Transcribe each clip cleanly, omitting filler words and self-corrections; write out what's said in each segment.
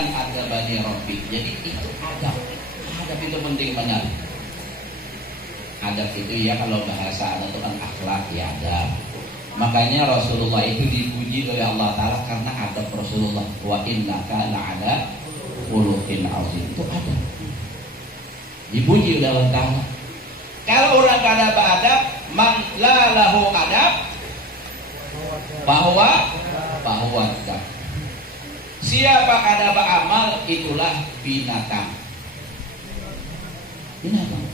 an adabani rabbi. Jadi itu adab. Adab itu penting benar. Adab itu ya kalau bahasa ada itu kan akhlak ya adab. Makanya Rasulullah itu dipuji oleh Allah Ta'ala karena adab Rasulullah. Wa innaka la'ala khuluqin azim. Itu adab. Dipuji oleh Allah Ta'ala. Kalau orang kada beradab, man la lahu adab, bahwa adab. Siapa kada beramal itulah binatang. Binatang.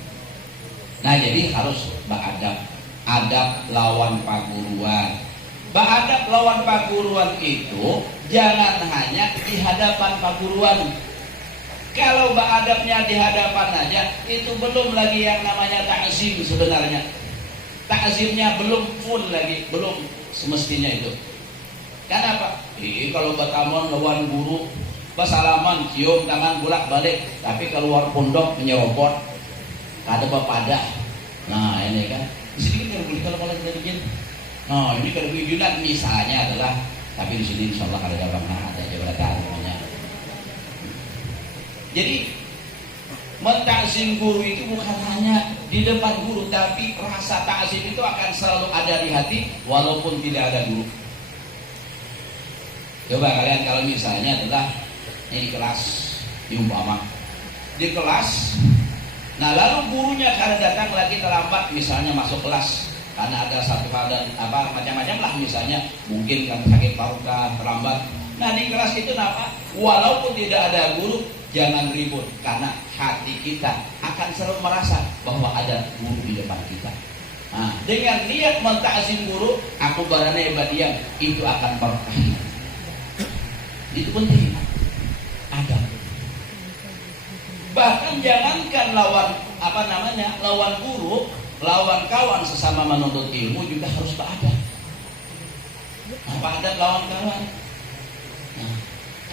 Nah jadi harus beradab. Adab lawan paguruan. Beradab lawan paguruan itu jangan hanya di hadapan paguruan. Kalau beradabnya di hadapan aja itu belum lagi yang namanya ta'zim sebenarnya. Ta'zimnya belum full lagi, belum semestinya itu. Kenapa? Kalau bertamu lawan guru, bersalaman, cium tangan bolak balik, tapi keluar pondok menyerobot, ada bapada. Nah ini kan, di sini kan kalau kita bikin. Nah ini kalau bikinan misalnya adalah, tapi di sini insya Allah ada gambarnya, ada jabatan namanya. Jadi mentakzim guru itu bukan hanya di depan guru, tapi rasa takzim itu akan selalu ada di hati walaupun tidak ada guru. Coba kalian kalau misalnya adalah ini kelas diumpama di kelas, nah lalu gurunya karena datang lagi terlambat misalnya masuk kelas karena ada satu hal dan apa macam-macam lah misalnya mungkin karena sakit paru-paru terlambat. Nah di kelas itu apa? Walaupun tidak ada guru jangan ribut karena hati kita akan selalu merasa bahwa ada guru di depan kita. Nah, dengan niat mentakzim guru, aku barana ibadiah itu akan berkah. Itu penting. Ada. Bahkan jangankan lawan lawan guru, lawan kawan sesama menuntut ilmu juga harus beradab. Apa adab lawan kawan? Nah,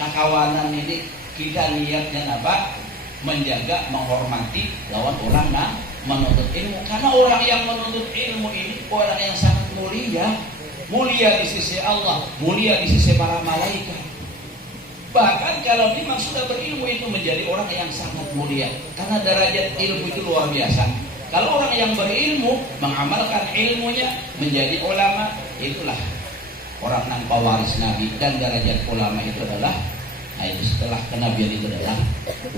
kekawanan ini kita niatnya apa? Menjaga, menghormati lawan orang menuntut ilmu. Karena orang yang menuntut ilmu ini orang yang sangat mulia. Mulia di sisi Allah, mulia di sisi para malaikat. Bahkan kalau memang sudah berilmu itu menjadi orang yang sangat mulia. Karena derajat ilmu itu luar biasa. Kalau orang yang berilmu, mengamalkan ilmunya, menjadi ulama, itulah orang yang pewaris Nabi. Dan derajat ulama itu adalah setelah kenabian itu adalah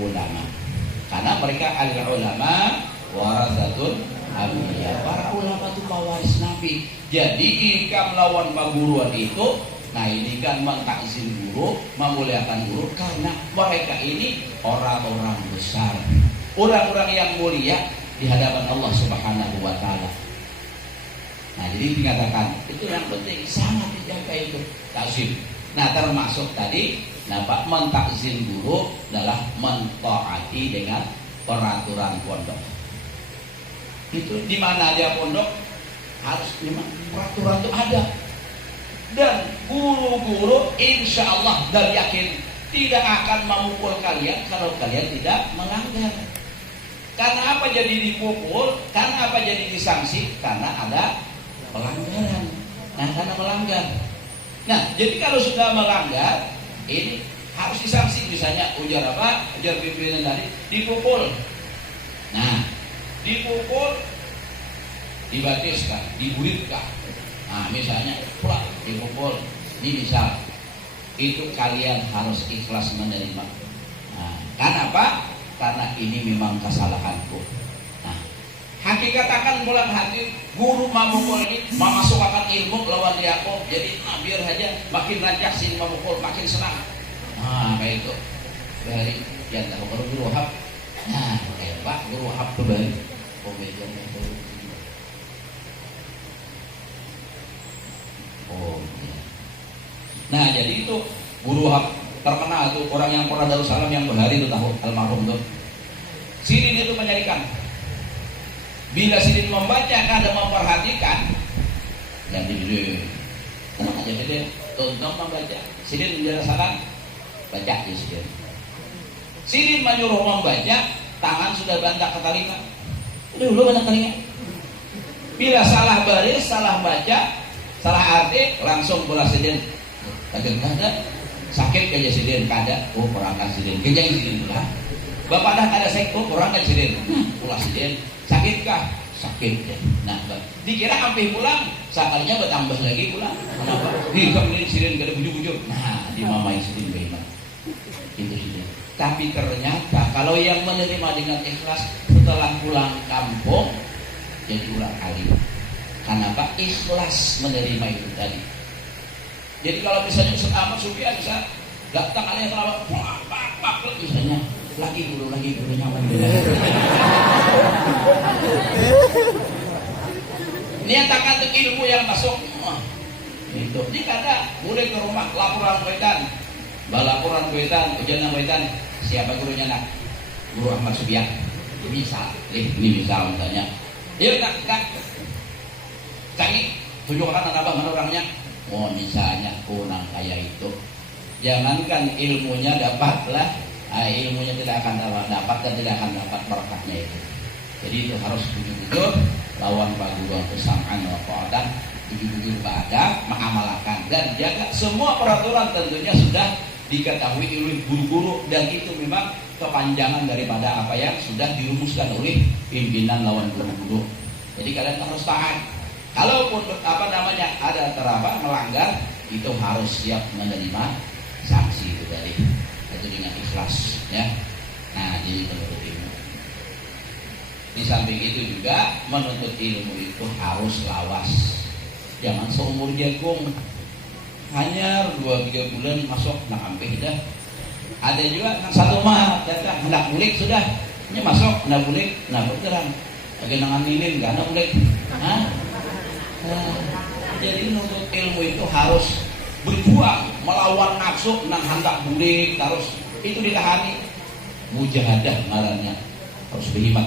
ulama. Karena mereka al-ulama warasatul anbiya. Para ulama itu pewaris Nabi. Jadi ikam lawan paguruan itu, nah ini kan mentakzim guru, memuliakan guru karena mereka ini orang-orang besar, orang-orang yang mulia di hadapan Allah Subhanahu wa taala. Nah, jadi dikatakan itu yang penting sangat dijaga itu takzim. Nah, termasuk tadi mentakzim guru adalah mentaati dengan peraturan pondok. Itu di mana aja pondok harus peraturan itu ada. Dan guru-guru insya Allah dan yakin tidak akan memukul kalian kalau kalian tidak melanggar. Karena apa jadi dipukul? Karena apa jadi disanksi? Karena ada pelanggaran. Nah, karena melanggar. Nah, jadi kalau sudah melanggar, ini harus disanksi. Misalnya ujar apa? Ujar pimpinan tadi dipukul. Nah, dipukul, dibatiskan, diburitkan. Nah, misalnya pula dipukul, ini misal itu kalian harus ikhlas menerima. Nah, karena apa? Karena ini memang kesalahanku. Nah, hakikat akan bulan hati guru memukul ini memasukkan ilmu lawan dia aku. Jadi biar aja makin rancak sini memukul makin senang. Nah, kayak itu dari yang tahu kalau guru hab. Nah, kayak Pak guru hab tuh dari komedian itu. Oh, iya. Nah, jadi itu guru hab terkenal tuh orang yang pernah Darussalam yang berhari itu tahu almarhum tuh. Sidin itu menyarikan. Bila Sidin membaca kada memperhatikan, jadi tenang aja Sidin, tonton membaca. Sidin menjelaskan, baca ya Sidin. Sidin menyuruh membaca, tangan sudah bantak ke telinga. Udah bantak telinga. Bila salah baris, salah baca, salah arti, langsung bola Sidin. Kadang-kadang sakit kerja sidin kada, oh orang kan sidin kerja sidin pula. Bapak dah ada sakit, oh orang kan sidin, pula sidin. Sakitkah? Sakit ya. Nah, dikira sampai pulang, sekalinya bertambah lagi pulang. Kenapa? Kamu ini sidin kada bujur-bujur. Nah, dimamai sidin bagaimana? Itu sidin. Tapi ternyata kalau yang menerima dengan ikhlas setelah pulang kampung jadi ulang kali. Kenapa? Ikhlas menerima itu tadi. Jadi kalau misalnya Ustaz Ahmad Sufyan bisa datang kalian terlalu pak misalnya lagi guru nyaman gitu. Niatakan ilmu yang masuk. Itu. Jika ada boleh ke rumah laporan wedan, balaporan wedan, ujian wedan. Siapa gurunya nak? Guru Ahmad Sufyan. Bisa. Ini bisa misalnya. Dia nak. Canggih, tunjukkan abah mana orangnya. Oh misalnya kurang kayak itu. Jangankan ilmunya dapatlah, ilmunya tidak akan dapat dan tidak akan dapat berkahnya itu. Jadi itu harus betul-betul lawan paduan kesamaan wa qa'adan, betul-betul beradab, mengamalkan dan jaga semua peraturan tentunya sudah diketahui oleh guru-guru dan itu memang kepanjangan daripada apa yang sudah dirumuskan oleh pimpinan lawan guru-guru. Jadi kalian harus taat. Kalaupun ada melanggar, itu harus siap menerima sanksi itu dari itu dengan ikhlas ya. Nah, jadi menuntut ilmu. Di samping itu juga menuntut ilmu itu harus lawas. Jangan seumur jagung. Hanya 2-3 bulan masuk nak ambil dah. Ada juga yang satu mah datang hendak bulik sudah. Ini masuk hendak bulik, nah berjalan. Lagi nangan lilin enggak nak bulik. Jadi menuntut ilmu itu harus berjuang melawan nafsu nang hendak bulik harus itu ditahani. Mujahadah ngarannya harus berhimmat.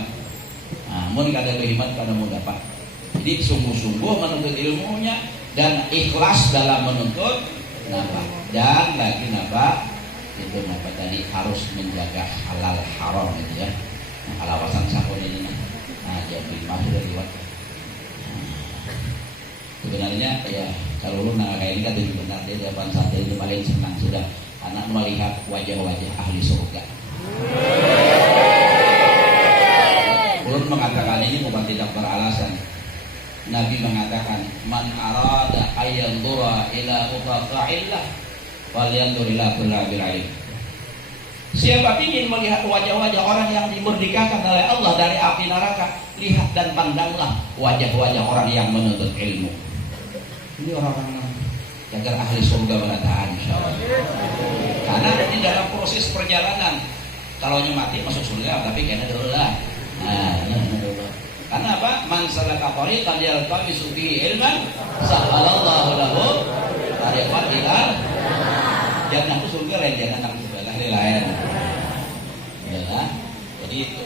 Mau kada berhimmat kada mau dapat. Jadi sungguh-sungguh menuntut ilmunya dan ikhlas dalam menuntut napa dan lagi napa itu napa tadi harus menjaga halal haram itu ya. Halawasan sakon ini jadi masuk dari waktu. Sebenarnya ya kalau lu nggak kayak ini kan jadi benar dia depan sate itu paling senang sudah karena melihat wajah-wajah ahli surga. Ulun mengatakan ini bukan tidak beralasan. Nabi mengatakan man arada ayyandura ila utaqa'illah falyandur ila kullabil ilm. Siapa ingin melihat wajah-wajah orang yang dimerdekakan oleh Allah dari api neraka, lihat dan pandanglah wajah-wajah orang yang menuntut ilmu. Ini orang-orang agar ahli surga berataan insyaallah. Karena di dalam proses perjalanan kalau mati masuk surga tapi kena dulu lah. Karena apa? Man salaka tariqan yaltamisu fihi ilman sahalallahu lahu tariqan ila jannah. Itu surga lain jangan nang surga lain. Ya. Jadi itu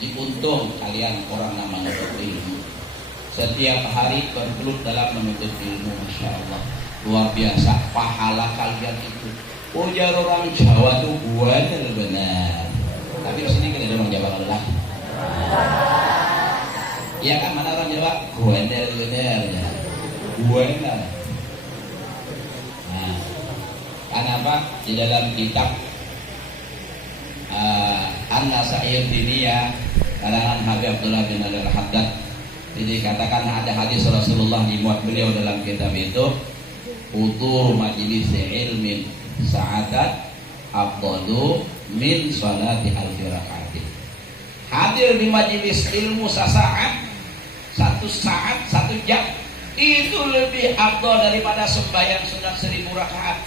diuntung kalian orang yang menuntut ilmu. Setiap hari bergelut dalam menuntut ilmu, masya Allah luar biasa pahala kalian itu. Ujar orang Jawa tuh benar. Tapi di sini kita orang Jawa lelah. Iya kan mana orang Jawa? Benar. Nah, kenapa di dalam kitab An-Nasair Diniyah karangan Habib Abdullah bin Al-Haddad jadi katakan ada hadis Rasulullah dimuat beliau dalam kitab itu utur majlis ilmin sa'adat afdalu min salati alfi rakaat. Hadir di majelis ilmu sesaat, 1 saat, 1 jam itu lebih afdal daripada sembahyang sunat 1000 rakaat.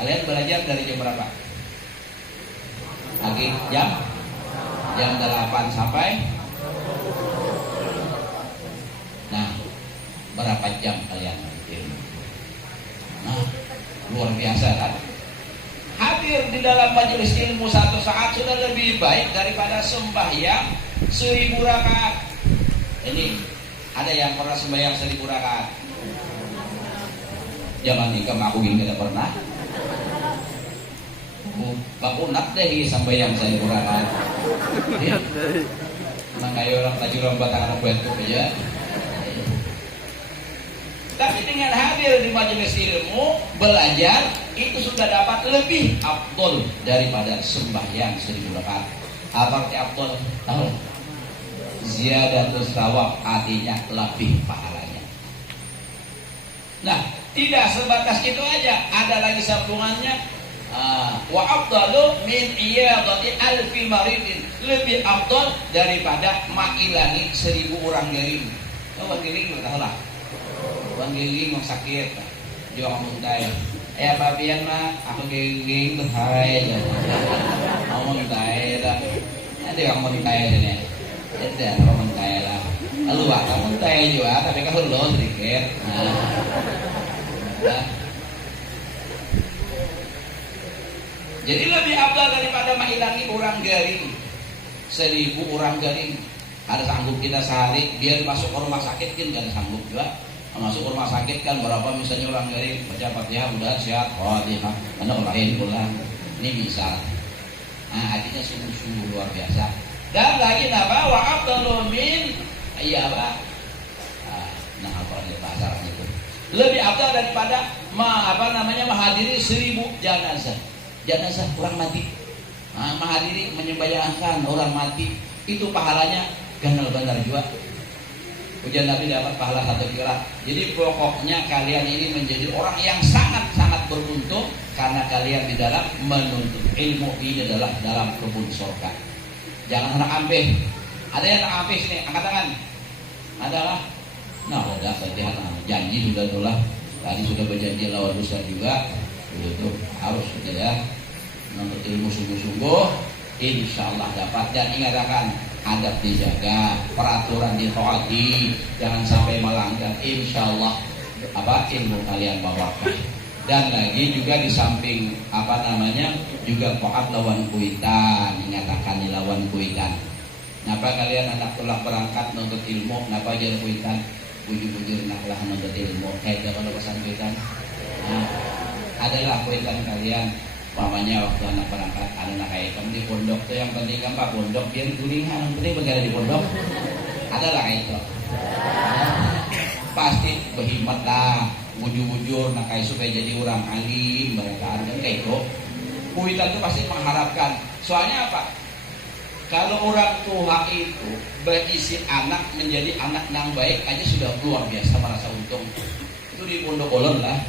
Kalian belajar dari jam berapa? Pagi jam 8 sampai berapa jam kalian ilmu? Nah, luar biasa kan? Hadir di dalam majelis ilmu 1 saat sudah lebih baik daripada sembahyang 1000 rakaat. Ini ada yang pernah sembahyang 1000 rakaat? Jangan nikah aku gini tidak pernah. Baku nak deh sembahyang 1000 rakaat. Nang kayo orang tajuran batangan buat itu aja. Tapi dengan hadir di majelis ilmu, belajar, itu sudah dapat lebih afdol daripada sembahyang 1000 rakaat. Apa arti afdol? Tahu? Ziyadatus thawab, artinya lebih pahalanya. Nah, tidak sebatas itu aja, ada lagi sambungannya. Wa afdalu min iyadati alfi maridin, lebih afdal daripada mengilangi 1000 orang gering. Orang gering tahu lah. Orang gering mau sakit, jual muntah. Papian mah aku gering berhai aja. Mau muntah lah. Nanti kamu muntah ini. Ada kamu muntah lah. Lalu kamu muntah juga, tapi kamu lo sedikit. Nah. Jadi lebih afdal daripada mengilangi orang garing. 1000 orang garing. Ada sanggup kita sehari, biar masuk ke rumah sakit kan gak ada sanggup juga. Masuk ke rumah sakit kan berapa misalnya orang garing, baca Fatihah udah sehat, Fatihah, mana lain pulang. Ini misal. Nah, artinya sungguh-sungguh luar biasa. Dan lagi apa? Wa afdalu min apa? Nah, apa bahasa Arab itu? Lebih afdal daripada menghadiri 1000 jenazah. Jenazah orang mati, menghadiri menyembahyangkan orang mati, itu pahalanya ganal benar juga. Ujian Nabi dapat pahala 1 kira. Jadi pokoknya kalian ini menjadi orang yang sangat-sangat beruntung karena kalian di dalam menuntut ilmu ini adalah dalam kebun surga. Jangan anak ampeh. Ada yang anak ampeh sini, angkat tangan. Ada lah. Nah, udah Fatihah, janji sudah tulah. Tadi sudah berjanji lawan Ustaz juga. Itu harus gitu ya. Menuntut ilmu sungguh-sungguh, insya Allah dapat. Dan ingatkan, adab dijaga, peraturan ditaati, jangan sampai melanggar. Insya Allah ilmu kalian bawakan. Dan lagi juga di samping juga taat lawan kuitan, menyatakan lawan kuitan. Kenapa kalian anak telah berangkat menuntut ilmu? Kenapa jadi kuitan? Bujur-bujur naklah menuntut ilmu. Kayak kalau pesan kuitan. Adalah kuitan kalian. Mamanya waktu anak berangkat, anak kayak kamu di pondok tuh yang penting kan Pak pondok biar gulingan, yang penting berada di pondok. Adalah kayak itu. Pasti berhimmat lah, bujur-bujur, nak kayak supaya jadi orang alim, mereka kan kayak itu. Kuitan itu pasti mengharapkan. Soalnya apa? Kalau orang tua itu berisi anak menjadi anak yang baik aja sudah luar biasa merasa untung. Itu di pondok Olon lah.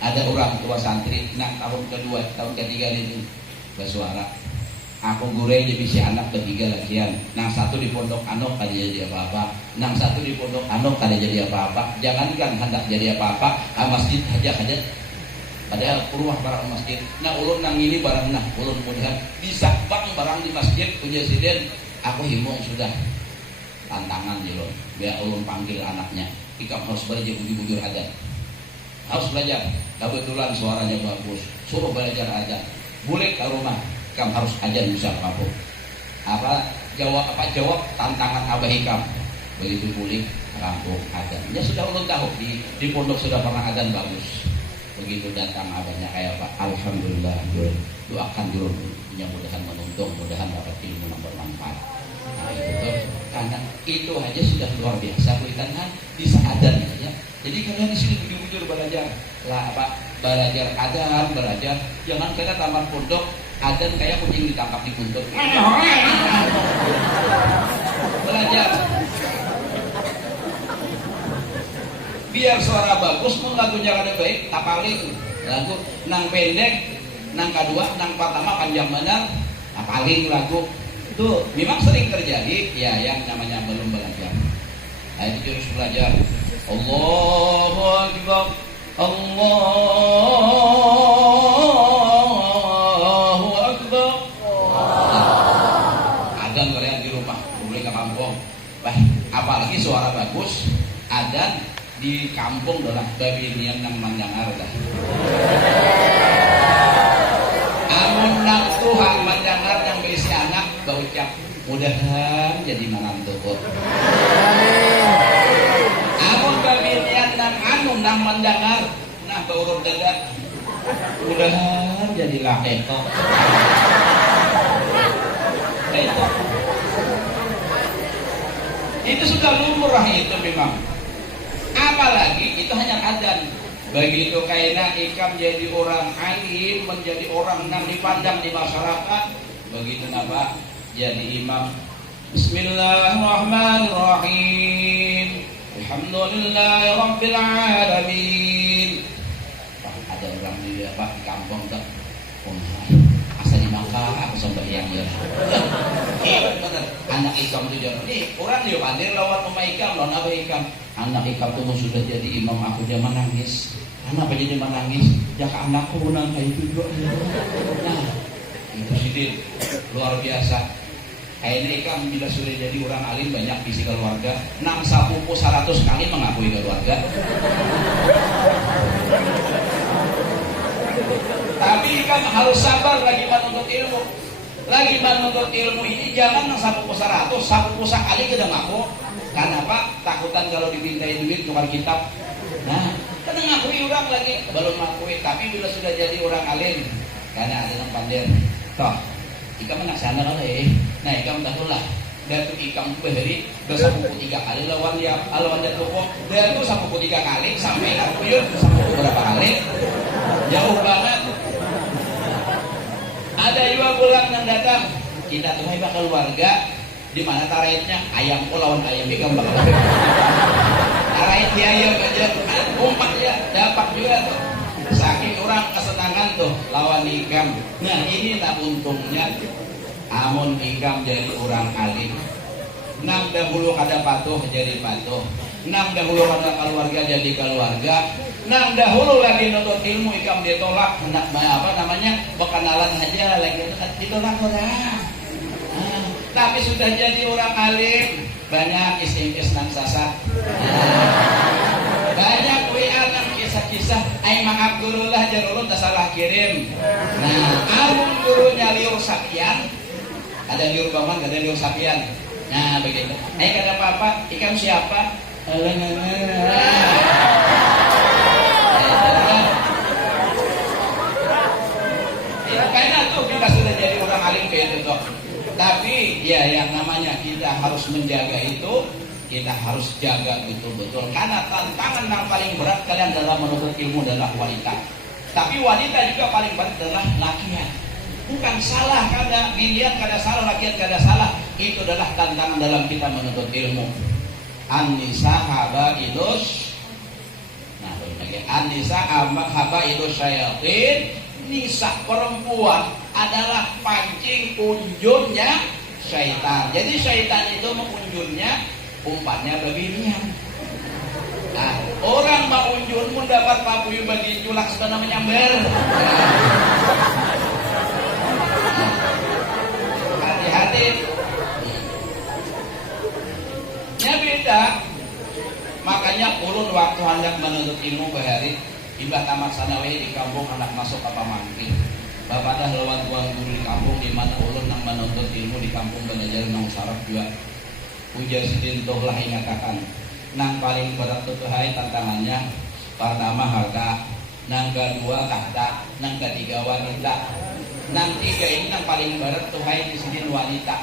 Ada orang tua santri, tahun kedua, tahun ketiga itu bersuara. Aku gurei jadi si anak ketiga lagian. Satu di pondok anok kali jadi apa-apa. Satu di pondok anok kali jadi apa-apa. Jangankan hendak jadi apa-apa, masjid aja. Padahal rumah barang masjid. Ulun ini barang ulun mudah bisa barang di masjid punya siden. Aku himbau sudah tantangan ulun. Biar ulun panggil anaknya. Ikam harus belajar bujur-bujur aja. Harus belajar. Kebetulan suaranya bagus, suruh belajar aja. Boleh ke rumah, kamu harus ajar bisa kamu. Jawab tantangan abah ikam. Begitu boleh kampung adan. Ya sudah ulun tahu di pondok sudah pernah adan bagus. Begitu datang abahnya kayak Pak, alhamdulillah doakan dulu. Mudah-mudahan menuntung, mudahan dapat ilmu yang bermanfaat. Itu karena itu aja sudah luar biasa kuitan bisa adan ya. Jadi kalian di sini bujur-bujur belajar lah belajar adan, belajar. Jangan kena taman pondok adan kayak kucing ditangkap di buntut. Belajar. Biar suara bagus, mau lagunya kada baik, tapaling. Lagu nang pendek, nang kedua, nang pertama panjang benar, tapaling lagu. Itu memang sering terjadi ya yang namanya belum belajar. Nah, itu jurus belajar. Allahu Akbar, Allahu Akbar. Adan kalian di rumah, boleh ke kampung. Apalagi suara bagus, adan di kampung adalah babinian yang mandangar dah. Amun nak Tuhan mandangar yang berisi anak, berucap mudahan jadi manantu. Amun babinian dan anu nang mendengar, berurut dada, mudahan jadi laki kok. Itu sudah lumrah itu memang. Apalagi itu hanya adan. Begitu kayaknya ikam jadi orang alim, menjadi orang yang dipandang di masyarakat. Begitu napa jadi imam. Bismillahirrahmanirrahim. Alhamdulillahirabbil alamin. Ada orang di kampung tuh. Asa di Mangka aku sampai yang ya. Bener. Anak ikam itu jangan. Orang dia pandir lawan rumah ikam, lawan apa ikam. Anak ikam tuh sudah jadi imam, aku dia menangis. Kenapa jadi menangis? Ya ke anakku menang kayak itu juga. Nah, itu sih luar biasa. Kayaknya ikam bila sudah jadi orang alim banyak visi keluarga. 6 sapupu 100 kali mengakui keluarga. Tapi ikam harus sabar lagi menuntut ilmu. Lagi menuntut ilmu ini jangan sapupu 100, sapupu sekali kita ngaku. Kenapa? Takutan kalau dipintain duit tukar kitab. Nah, kadang ngakui orang lagi belum ngakui, tapi bila sudah jadi orang alim, karena ada yang pandai. Toh, ikam menaksana kalau nah ikam tahulah. Dan itu ikam beheri bersapuku 3 kali lawan dia tuh. Dan itu sapuku 3 kali sampai ngakuyun sapuku berapa kali? Jauh banget. Ada 2 bulan yang datang, kita tuh bakal keluarga. Di mana taraitnya ayam lawan ayam ikam bakal tarait di ayam aja umpat ya dapat juga tuh saking orang kesenangan tuh lawan ikam. Nah ini tak untungnya amun ikam jadi orang alim. Nang dahulu kada patuh jadi patuh, nang dahulu kada keluarga jadi keluarga, nang dahulu lagi nuntut ilmu ikam ditolak. Apa namanya berkenalan aja lagi ditolak orang. Tapi sudah jadi orang alim, banyak SMS nang sasat, banyak WA nang kisah-kisah. Aing maaf guru lah jarulun tak salah kirim. Nah, amun gurunya liur sapian, ada liur baman, ada liur sapian. Nah begitu. Aing kada apa-apa, ikam siapa? Karena tuh kita sudah jadi orang alim kayak itu tuh. Tapi ya yang namanya kita harus menjaga itu, kita harus jaga betul-betul. Karena tantangan yang paling berat kalian dalam menuntut ilmu adalah wanita. Tapi wanita juga paling berat adalah lakian. Bukan salah kada bilian kada salah, lakian kada salah. Itu adalah tantangan dalam kita menuntut ilmu. An-nisa habaidus. Nah, lagi an-nisa habaidus syayatin. Nisa perempuan adalah pancing unjunnya syaitan. Jadi syaitan itu mengunjunnya umpannya beginian. Nah, orang mau unjun pun dapat papuyu bagi culak sebenarnya menyambar. Hati-hati. Ya beda. Makanya ulun waktu hendak menuntut ilmu bahari Imbah tamat sanawi di kampung anak masuk apa mangki. Bapak dah lawan tuan guru di kampung di mana ulun nang menuntut ilmu di kampung belajar nang saraf juga. Ujar sidintuh lah ingatakan. Nang paling berat tuh hai tantangannya pertama harta, nang kedua tahta, nang ketiga wanita. Nang tiga ini nang paling berat tuh hai di sini wanita.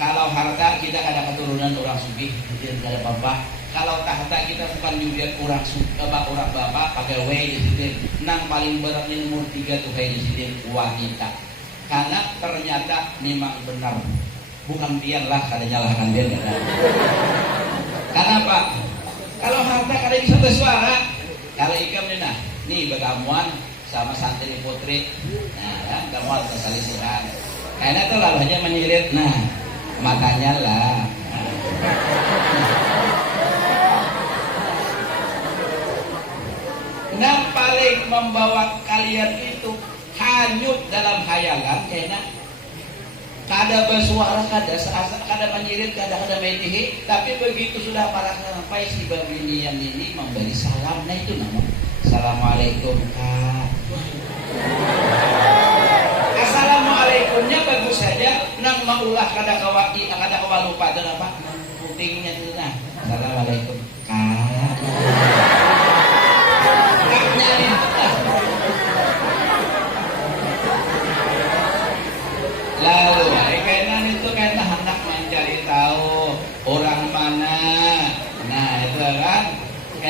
Kalau harta kita ada keturunan orang sugih, tidak ada apa-apa. Kalau tahta kita bukan juga orang bapak pakai way di sini. Nang paling berat ini nomor 3 tuh kayak di sini wanita. Karena ternyata memang benar. Bukan pian lah kada nyalahkan dia. Karena apa? Kalau harta kada bisa bersuara. Kalau ikam nih bagamuan sama santri putri. Nah kan gamuan kesalisiran. Karena itu lalu aja menyirit. Nah makanya lah. Yang paling membawa kalian itu hanyut dalam khayalan kayaknya kada bersuara, kada menyirit, kada metihi. Tapi begitu sudah para sampai si babinian ini memberi salam, nah itu namanya assalamualaikum kak. Assalamualaikumnya bagus saja, nang maulah kada kawalupa dan apa putingnya itu nah assalamualaikum kak. Lalu kainan itu kaitan hendak mencari tahu orang mana. Nah itu kan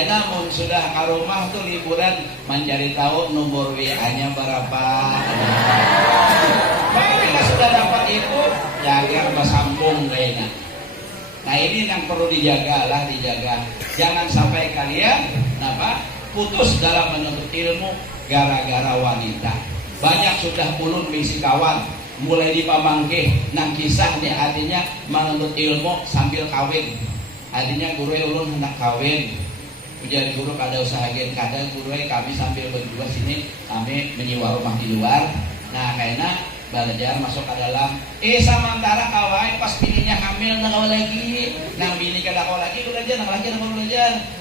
namun sudah ke rumah tuh liburan mencari tahu nomor WA-nya berapa. Ketika sudah dapat itu jaga bersambung kayaknya. Nah ini yang perlu dijaga. Jangan sampai kalian putus dalam menuntut ilmu gara-gara wanita. Banyak sudah ulun bisi kawan mulai dipamangke nang kisah nih artinya menuntut ilmu sambil kawin. Artinya guru ulun hendak kawin. Jadi guru kada usaha gen kada guru kami sambil berdua sini kami menyewa rumah di luar. Nah kayaknya belajar masuk ke dalam samantara kawai pas bininya hamil nak kawal lagi nang bini kada kawal lagi belajar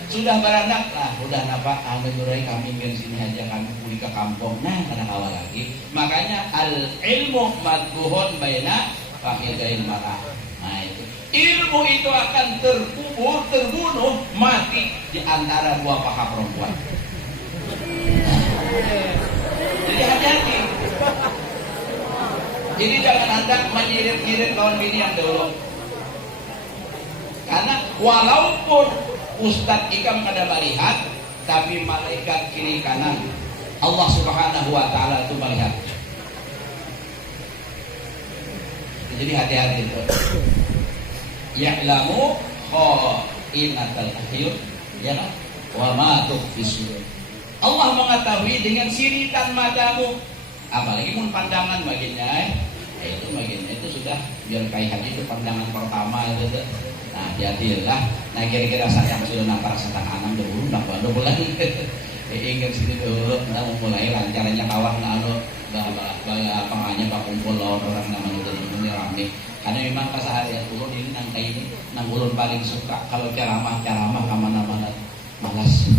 sudah beranak lah udah napa amin murai kami gen sini aja kami pulih ke kampung nah kada kawal lagi. Makanya al ilmu madbuhun baina fahidain marah. Nah itu ilmu itu akan terbunuh mati di antara dua paha perempuan. Jadi hati-hati. Jadi jangan hendak menyirit-nyirit kawan bini yang dulu. Karena walaupun Ustadz Ikam kada melihat, tapi malaikat kiri kanan Allah Subhanahu wa taala itu melihat. Jadi hati-hati itu. Ya'lamu kha'inatal ahyun, ya kan? Wa ma tukhfi sudur. Allah mengetahui dengan siritan matamu. Apalagi pun pandangan baginya itu sudah biar kayak haji itu pandangan pertama itu. Nah jadilah kira-kira saya sudah nampak setang anam dulu nampak bulan ingat sini dulu kita mulai lancarnya kawan apa kumpul orang namanya itu rame karena memang pas hari turun ini nang ulun paling suka kalau ceramah kemana-mana malas.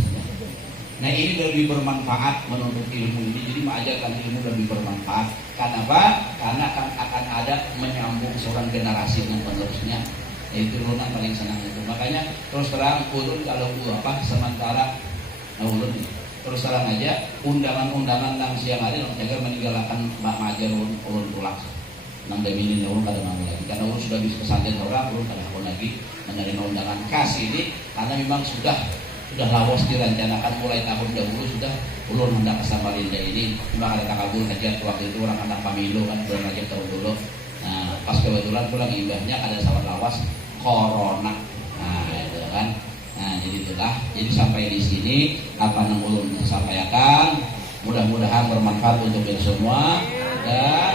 Nah ini lebih bermanfaat menuntut ilmu ini. Jadi mengajarkan ilmu lebih bermanfaat. Kenapa? Karena akan ada menyambung seorang generasi dan penerusnya. Itu ulun paling senang itu. Makanya terus terang ulun kalau sementara ulun terus terang aja undangan-undangan nang siang hari nang jaga meninggalkan majar ulun pulang. Nang demi ini ulun kada mau lagi. Karena ulun sudah bisa pesantren orang ulun kada mau lagi menerima undangan khas ini karena memang sudah lawas direncanakan mulai tahun dahulu sudah ulun hendak ke Samarinda ini cuma ada takabul hajat waktu itu orang anak pemilu kan belum lagi tahun dulu. Nah pas kebetulan pulang imbahnya ada sawat lawas corona. Nah itu kan. Nah jadi itulah. Jadi sampai di sini apa yang ulun sampaikan mudah-mudahan bermanfaat untuk kita semua dan